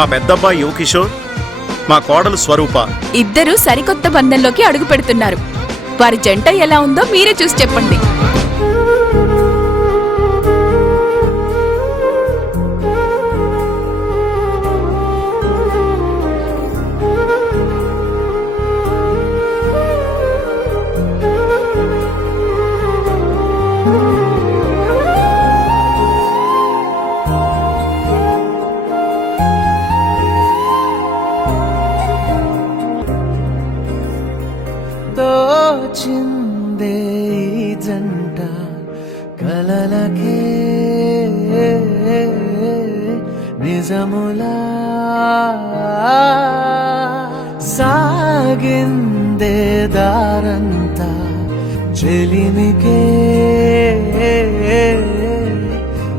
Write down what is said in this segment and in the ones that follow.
మా పెద్దబ్బాయి యువకిషోర్, మా కోడలు స్వరూప ఇద్దరూ సరికొత్త బంధంలోకి అడుగు పెడుతున్నారు. వారి జంట ఎలా ఉందో మీరే చూసి చెప్పండి. దోచిందే జంట కలలకే నిజములా సాగిందే దారంతా చెలిమికే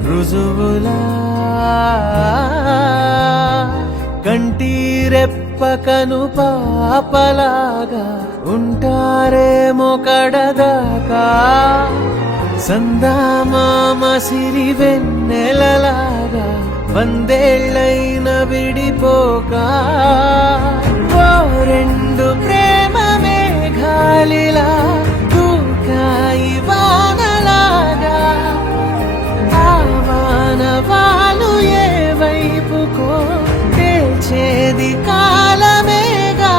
రుజువులా కంటిరెప్పకను పాపలాగా ఉంటారేమో కడదాకా సందామామ సిరి వెన్నెలలాగా వందేళ్ళైన విడిపోక ఓ రెండు ప్రేమ మేఘాలిలా దూకాయి వానలాగా ఆ వానవాలు ఏ వైపుకో చేది కాలమేగా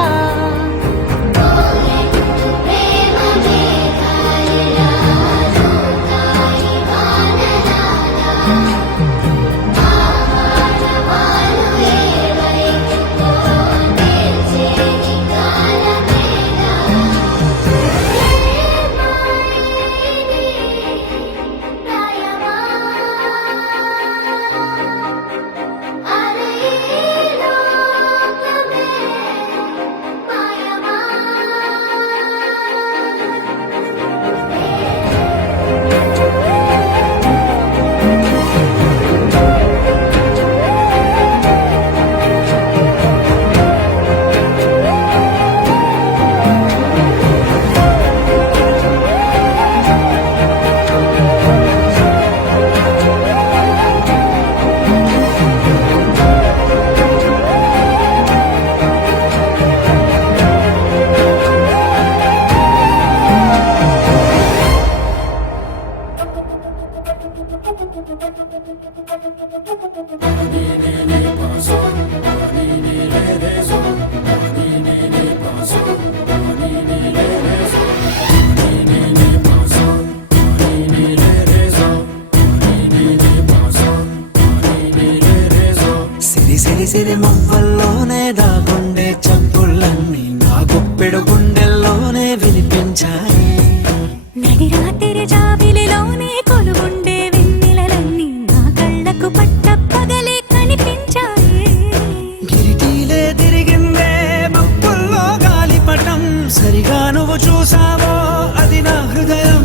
సిరి మువ్వల్లోనే దాగుండే చప్పుళ్ళన్నీ నా గుప్పెడు గుండెల్లోనే వినిపించాయి. నడి రాత్రి జాబిలిలోనే కొలుగుండే వెన్నెలలన్నీ నా కళ్ళకు పట్ట పగలే కనిపించాయి. గిరిటీలే తిరిగిందే మబ్బుల్లో గాలిపటం సరిగా నువ్వు చూసావో అది నా హృదయం.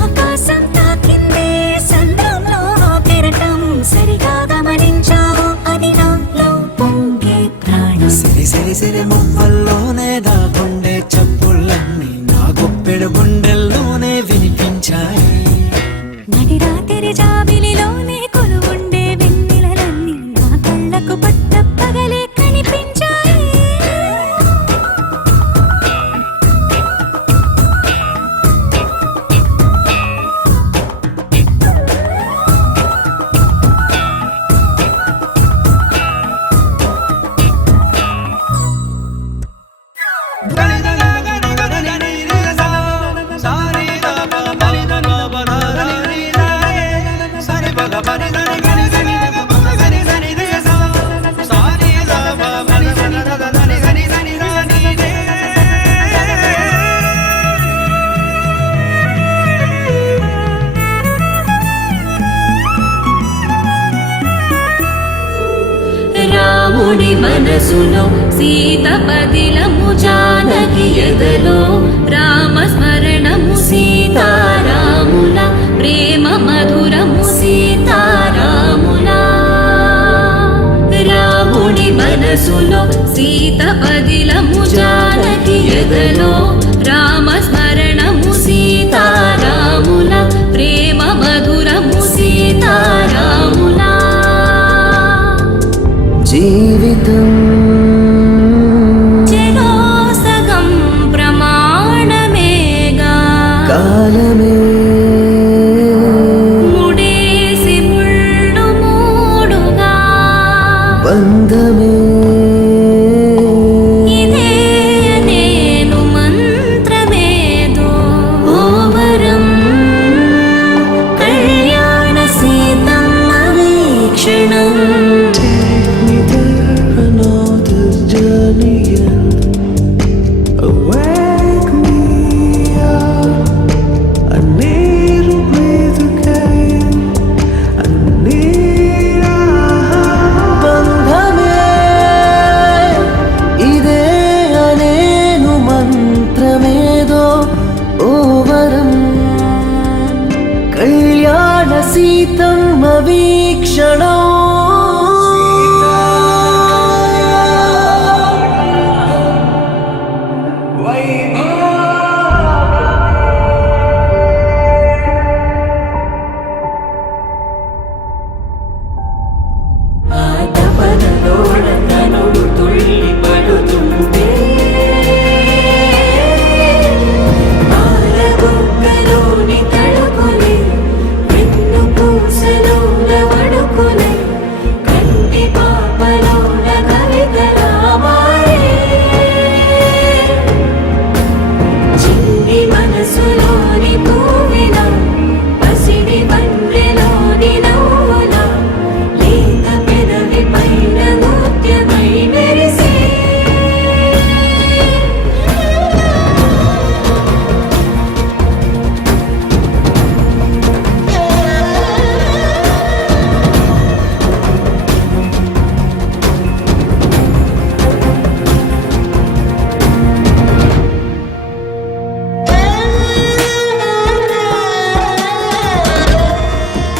ఆకాశం తాకిందే సంద్రంలో కెరటం సరిగా గమనించావు అది నాలో పొంగే ప్రాణం. సిరి సిరి మువ్వల్లోనే దాగుండే చప్పుళ్ళన్నీ నా గుప్పెడు గుండెల్లోనే వినిపించాయి. నడి రాత్రి జాబిలిలోనే కొలువుండే వెన్నెలలన్నీ నా కళ్ళకు పట్ట పగలే కనిపించాయి. రాముడి మనసులో సీత పదిలము జానకి ఎదలో రామస్మరణము సీతారాముల ప్రేమ మధురము సీతారాముల. రాముడి మనసులో సీత పదిలము జానకి ఎదలో రామస్మరణము సీతారాముల ప్రేమ మధురము సీతారాముల. కళ్యాణ సీతమ్మ వీక్షణం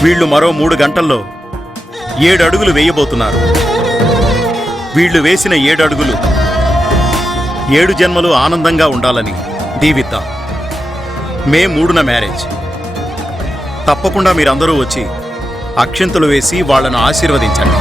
వీళ్ళు మరో 3 గంటల్లో 7 అడుగులు వేయబోతున్నారు. వీళ్ళు వేసిన 7 అడుగులు 7 జన్మలు ఆనందంగా ఉండాలని దీవిద్దాం. మే 3న మ్యారేజ్. తప్పకుండా మీరందరూ వచ్చి అక్షింతలు వేసి వాళ్ళను ఆశీర్వదించండి.